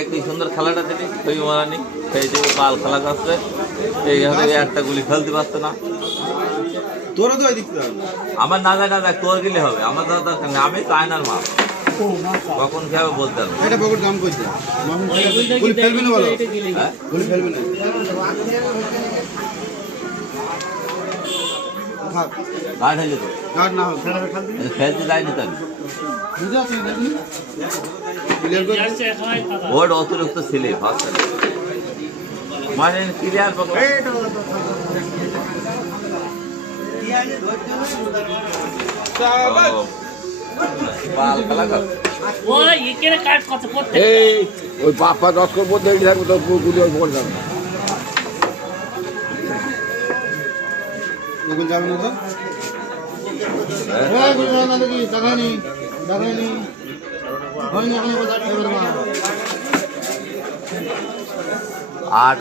একটু সুন্দর খেলাটা দিলি ছবি মারানি সেই যে পাল খেলা করছে এইভাবে একটা গুলি ফেলতে পারতো না তোরা তো আমার না যায় না দেখ তোর গেলে হবে আমার দাদা আমি চায়নার মাল কখন খেয়াবে বলতে হবে এটা বকর দাম কইছে গুলি ফেলবে না বলো গুলি ফেলবে না গার্ড হয়ে যেত গার্ড না হবে খেলতে যায়নি তাহলে বুঝে আছে দেখি ক্লিয়ার করে ওর অতিরিক্ত ছিলে ফার্স্ট মানে ক্লিয়ার পকড় পাল খেলা কর ওই পাপা 10 করবো দেখি থাকবো তোর গুলি অল্প করে যাবে গুগল যাবে না তো গুগল না দেখি দেখানি হয়নি আমি বাজার খাইব না আর